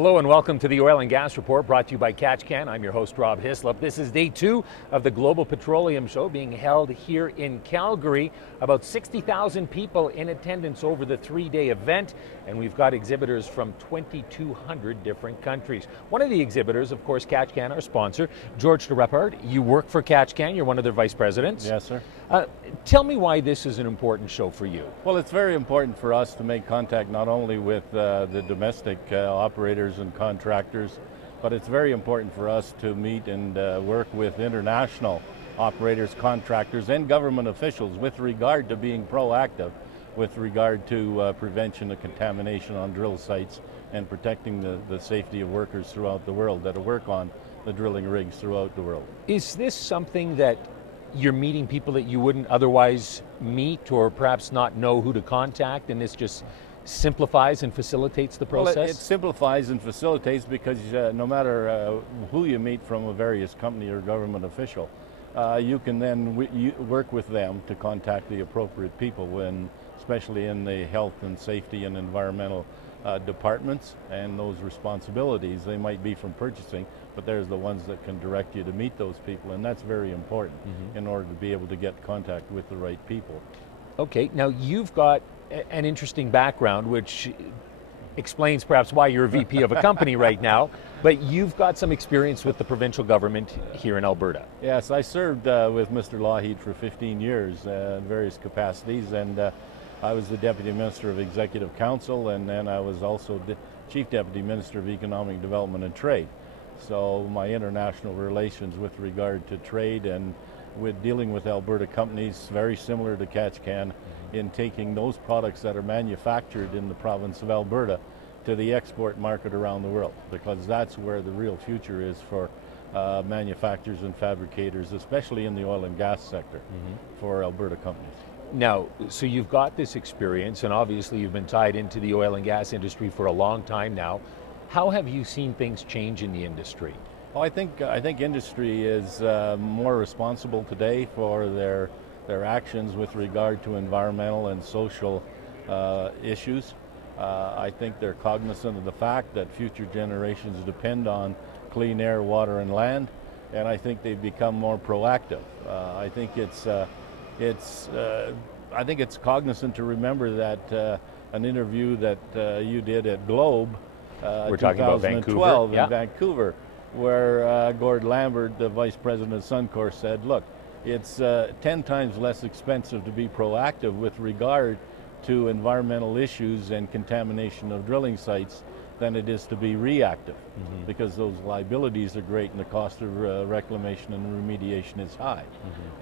Hello and welcome to the Oil and Gas Report, brought to you by Katch. I'm your host, Rob Hislop. This is day 2 of the Global Petroleum Show being held here in Calgary. About 60,000 people in attendance over the 3-day event, and we've got exhibitors from 2,200 different countries. One of the exhibitors, of course, Katch, our sponsor, George de Rappard. You work for Katch, you're one of their vice presidents. Yes, sir. Tell me why this is an important show for you. Well, it's very important for us to make contact not only with the domestic operators and contractors, but it's very important for us to meet and work with international operators, contractors, and government officials with regard to being proactive with regard to prevention of contamination on drill sites and protecting the safety of workers throughout the world that work on the drilling rigs throughout the world. Is this something that you're meeting people that you wouldn't otherwise meet, or perhaps not know who to contact, and this just simplifies and facilitates the process? Well, it simplifies and facilitates because no matter who you meet from a various company or government official, you can then work with them to contact the appropriate people, especially in the health and safety and environmental departments and those responsibilities. They might be from purchasing, but there's the ones that can direct you to meet those people, and that's very important in order to be able to get contact with the right people. Okay, now you've got an interesting background, which explains perhaps why you're a VP of a company right now, but you've got some experience with the provincial government here in Alberta. Yes, I served with Mr. Lougheed for 15 years in various capacities, and I was the Deputy Minister of Executive Council, and then I was also Chief Deputy Minister of Economic Development and Trade. So my international relations with regard to trade and with dealing with Alberta companies, very similar to Katch in taking those products that are manufactured in the province of Alberta to the export market around the world, because that's where the real future is for manufacturers and fabricators, especially in the oil and gas sector for Alberta companies. Now, so you've got this experience, and obviously you've been tied into the oil and gas industry for a long time now. How have you seen things change in the industry? Well, I think industry is more responsible today for their actions with regard to environmental and social issues. I think they're cognizant of the fact that future generations depend on clean air, water, and land, and I think they've become more proactive. I think it's cognizant to remember that an interview that you did at Globe, we're talking about 2012 Vancouver. in Vancouver, where Gord Lambert, the Vice President of Suncor, said, look, it's 10 times less expensive to be proactive with regard to environmental issues and contamination of drilling sites than it is to be reactive, because those liabilities are great and the cost of reclamation and remediation is high.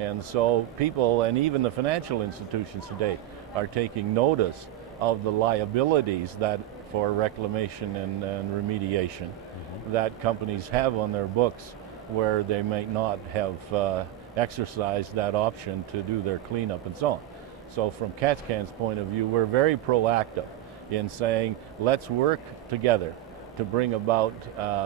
And so people, and even the financial institutions today, are taking notice of the liabilities that for reclamation and remediation that companies have on their books, where they may not have exercised that option to do their cleanup and so on. So from Katch point of view, we're very proactive in saying, let's work together to bring about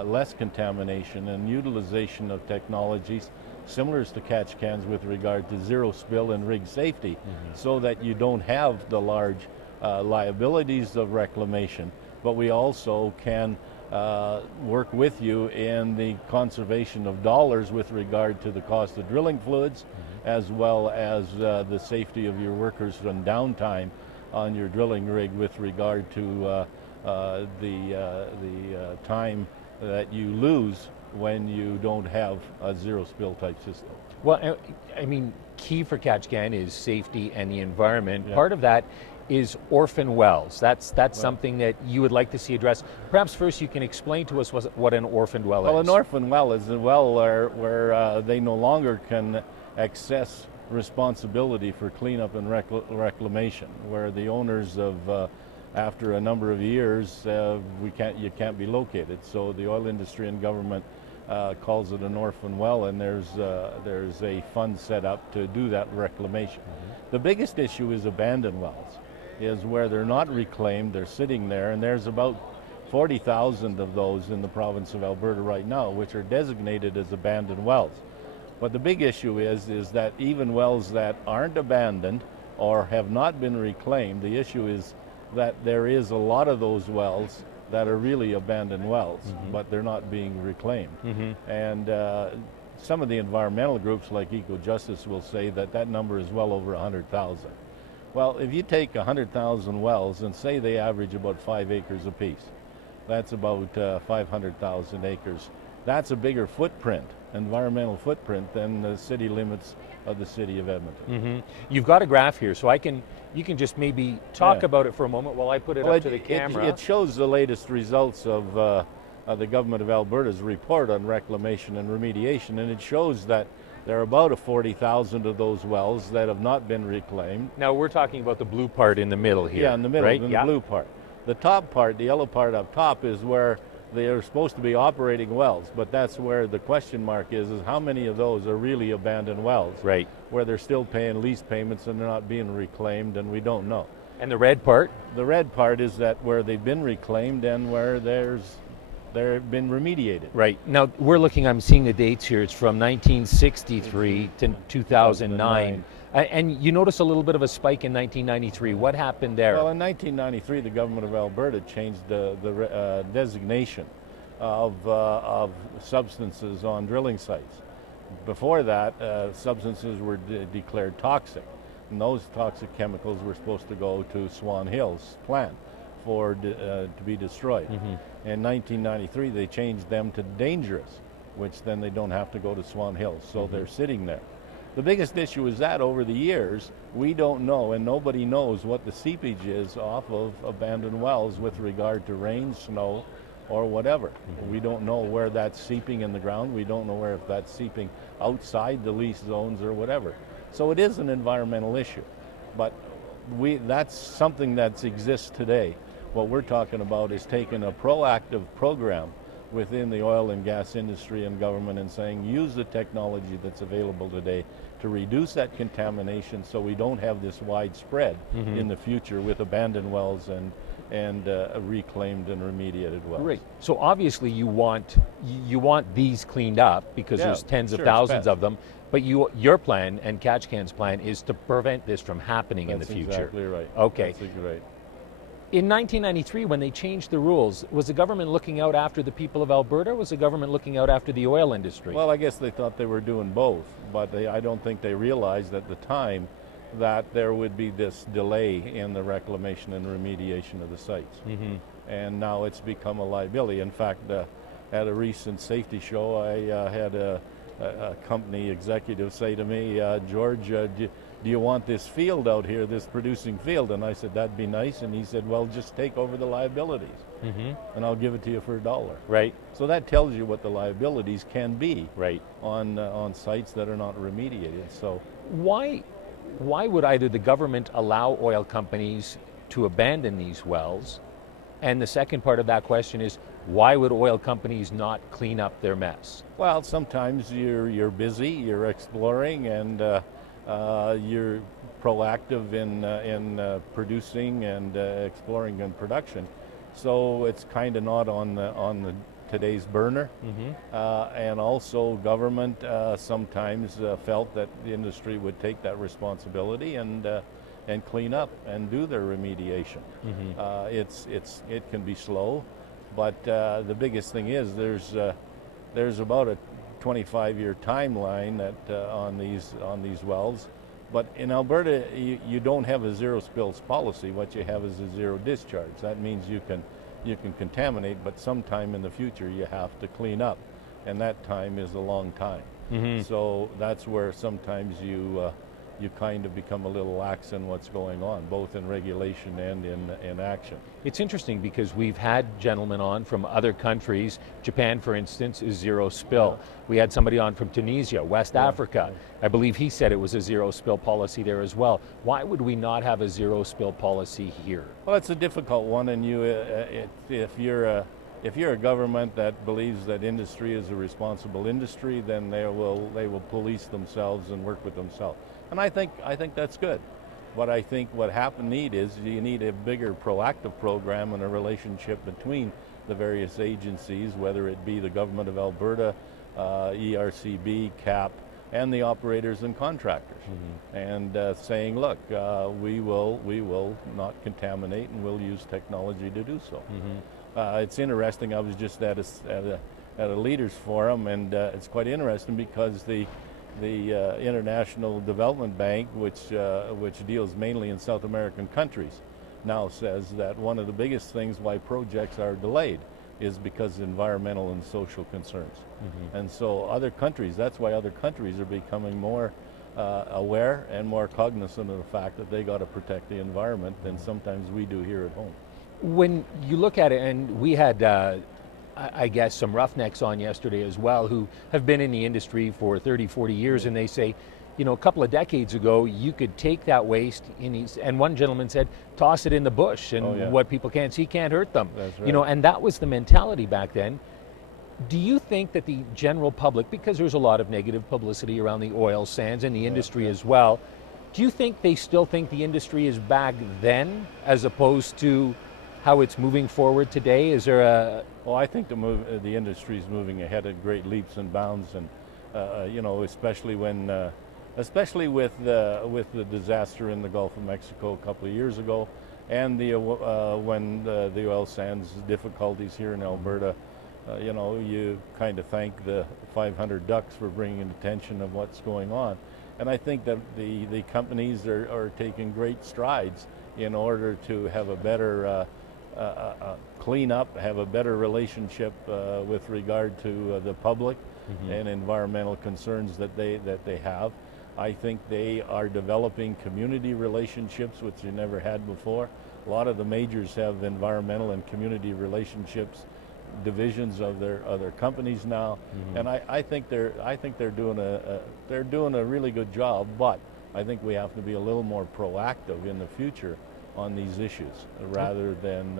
less contamination and utilization of technologies similar to Katch with regard to zero spill and rig safety, so that you don't have the large liabilities of reclamation, but we also can work with you in the conservation of dollars with regard to the cost of drilling fluids, as well as the safety of your workers and downtime on your drilling rig with regard to the time that you lose when you don't have a zero spill type system. Well, I mean, key for Katch is safety and the environment. Part of that is orphan wells. That's something that you would like to see addressed. Perhaps first you can explain to us what an orphan well is. Well, an orphan well is a well where they no longer can access responsibility for cleanup and reclamation, where the owners of after a number of years you can't be located. So the oil industry and government calls it an orphan well, and there's a fund set up to do that reclamation. The biggest issue is abandoned wells, is where they're not reclaimed, they're sitting there, and there's about 40,000 of those in the province of Alberta right now, which are designated as abandoned wells. But the big issue is that even wells that aren't abandoned or have not been reclaimed, the issue is that there is a lot of those wells that are really abandoned wells, but they're not being reclaimed. And some of the environmental groups like Eco-Justice will say that that number is well over 100,000. Well, if you take 100,000 wells and say they average about 5 acres apiece, that's about 500,000 acres. That's a bigger footprint, environmental footprint, than the city limits of the city of Edmonton. You've got a graph here, so you can just maybe talk about it for a moment while I put it up to the camera. It shows the latest results of the Government of Alberta's report on reclamation and remediation, and it shows that there are about 40,000 of those wells that have not been reclaimed. Now we're talking about the blue part in the middle here. Yeah, in the middle, right? in the blue part. The top part, the yellow part up top, is where they are supposed to be operating wells, but that's where the question mark is how many of those are really abandoned wells, right? Where they're still paying lease payments and they're not being reclaimed, and we don't know. And the red part? The red part is that where they've been reclaimed and where they've been remediated. Right. Now we're looking, I'm seeing the dates here, it's from 1963 to 2009. And you notice a little bit of a spike in 1993. What happened there? Well, in 1993, the Government of Alberta changed the designation of substances on drilling sites. Before that, substances were declared toxic, and those toxic chemicals were supposed to go to Swan Hills plant to be destroyed. In 1993, they changed them to dangerous, which then they don't have to go to Swan Hills, so they're sitting there. The biggest issue is that over the years, we don't know, and nobody knows what the seepage is off of abandoned wells with regard to rain, snow, or whatever. We don't know where that's seeping in the ground. We don't know where if that's seeping outside the lease zones or whatever. So it is an environmental issue, but that's something that exists today. What we're talking about is taking a proactive program within the oil and gas industry and government and saying use the technology that's available today to reduce that contamination so we don't have this widespread in the future with abandoned wells and reclaimed and remediated wells. Right. So obviously you want these cleaned up because there's tens of thousands of them, but your plan and Katch Can's plan is to prevent this from happening in the future. That's exactly right. Okay. That's exactly right. In 1993, when they changed the rules, was the government looking out after the people of Alberta, or was the government looking out after the oil industry? Well, I guess they thought they were doing both, but I don't think they realized at the time that there would be this delay in the reclamation and remediation of the sites. And now it's become a liability. In fact, at a recent safety show, I had a company executive say to me, George, do you want this field out here, this producing field? And I said, that'd be nice. And he said, well, just take over the liabilities and I'll give it to you for $1. Right. So that tells you what the liabilities can be on sites that are not remediated. So why would either the government allow oil companies to abandon these wells? And the second part of that question is, why would oil companies not clean up their mess? Well, sometimes you're busy, you're exploring, and you're proactive in producing and exploring and production. So it's kind of not on today's burner. And also government sometimes felt that the industry would take that responsibility and clean up and do their remediation. It can be slow, but the biggest thing is there's about a 25-year timeline that on these wells. But in Alberta, you don't have a zero spills policy. What you have is a zero discharge. That means you can contaminate, but sometime in the future you have to clean up, and that time is a long time. So that's where sometimes you kind of become a little lax in what's going on, both in regulation and in action. It's interesting because we've had gentlemen on from other countries. Japan, for instance, is zero spill. We had somebody on from Tunisia, West Africa. I believe he said it was a zero spill policy there as well. Why would we not have a zero spill policy here? Well, it's a difficult one, and if you're a government that believes that industry is a responsible industry, then they will police themselves and work with themselves. And I think that's good. But I think what you need a bigger proactive program and a relationship between the various agencies, whether it be the Government of Alberta, ERCB, CAP, and the operators and contractors, and saying, look, we will not contaminate, and we'll use technology to do so. It's interesting. I was just at a leaders forum, and it's quite interesting because the International Development Bank, which deals mainly in South American countries, now says that one of the biggest things why projects are delayed is because of environmental and social concerns. And so other countries, that's why other countries are becoming more aware and more cognizant of the fact that they got to protect the environment than sometimes we do here at home. When you look at it, and we had I guess some roughnecks on yesterday as well who have been in the industry for 30, 40 years, and they say, you know, a couple of decades ago, you could take that waste, and one gentleman said, toss it in the bush, and what people can't see can't hurt them. That's right. You know, and that was the mentality back then. Do you think that the general public, because there's a lot of negative publicity around the oil sands and the industry as well, do you think they still think the industry is back then as opposed to how it's moving forward today? Is there a... Well, I think the industry is moving ahead at great leaps and bounds, and you know, especially with the disaster in the Gulf of Mexico a couple of years ago, and when the oil sands difficulties here in Alberta. You know, you kind of thank the 500 ducks for bringing attention of what's going on, and I think that the companies are taking great strides in order to have a better clean up, have a better relationship with regard to the public and environmental concerns that they have. I think they are developing community relationships which they never had before. A lot of the majors have environmental and community relationships divisions of their companies now, and I think they're doing a really good job. But I think we have to be a little more proactive in the future on these issues rather than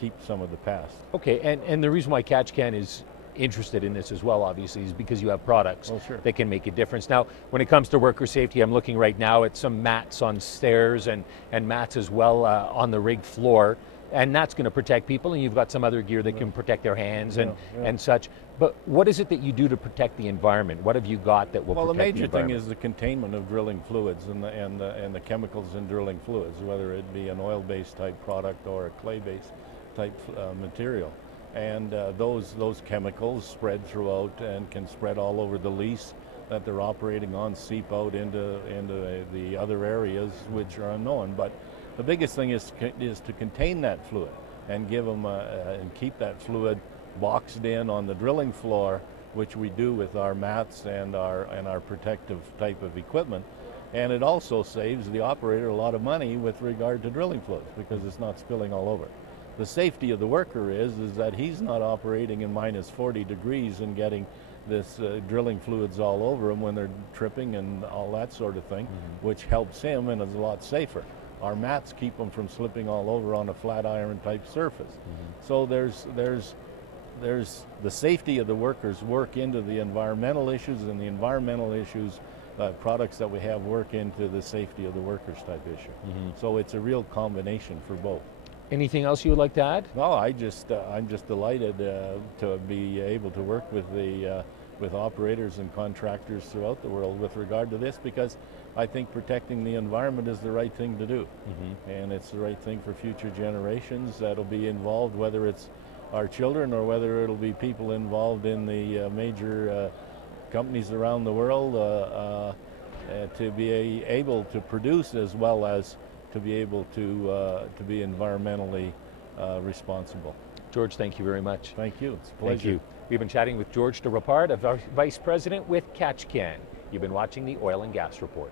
keep some of the past. Okay, and the reason why Katch is interested in this as well, obviously, is because you have products that can make a difference. Now, when it comes to worker safety, I'm looking right now at some mats on stairs and mats as well on the rig floor. And that's going to protect people, and you've got some other gear that can protect their hands and such. But what is it that you do to protect the environment? What have you got that will protect the environment? Well, the major thing is the containment of drilling fluids and the chemicals in drilling fluids, whether it be an oil-based type product or a clay-based type material. And those chemicals spread throughout and can spread all over the lease that they're operating on, seep out into the other areas which are unknown. But the biggest thing is to contain that fluid and give them and keep that fluid boxed in on the drilling floor, which we do with our mats and our protective type of equipment. And it also saves the operator a lot of money with regard to drilling fluids because it's not spilling all over. The safety of the worker is that he's not operating in minus 40 degrees and getting this drilling fluids all over him when they're tripping and all that sort of thing, which helps him and is a lot safer. Our mats keep them from slipping all over on a flat iron type surface. So there's the safety of the workers work into the environmental issues, and the environmental issues, products that we have work into the safety of the workers type issue. So it's a real combination for both. Anything else you would like to add? No, I'm just delighted to be able to work with operators and contractors throughout the world with regard to this, because I think protecting the environment is the right thing to do. And it's the right thing for future generations that'll be involved, whether it's our children or whether it'll be people involved in the major companies around the world to be able to produce as well as to be able to be environmentally responsible. George, thank you very much. Thank you. It's a pleasure. Thank you. We've been chatting with George de Rappard, Vice President with Katch. You've been watching the Oil and Gas Report.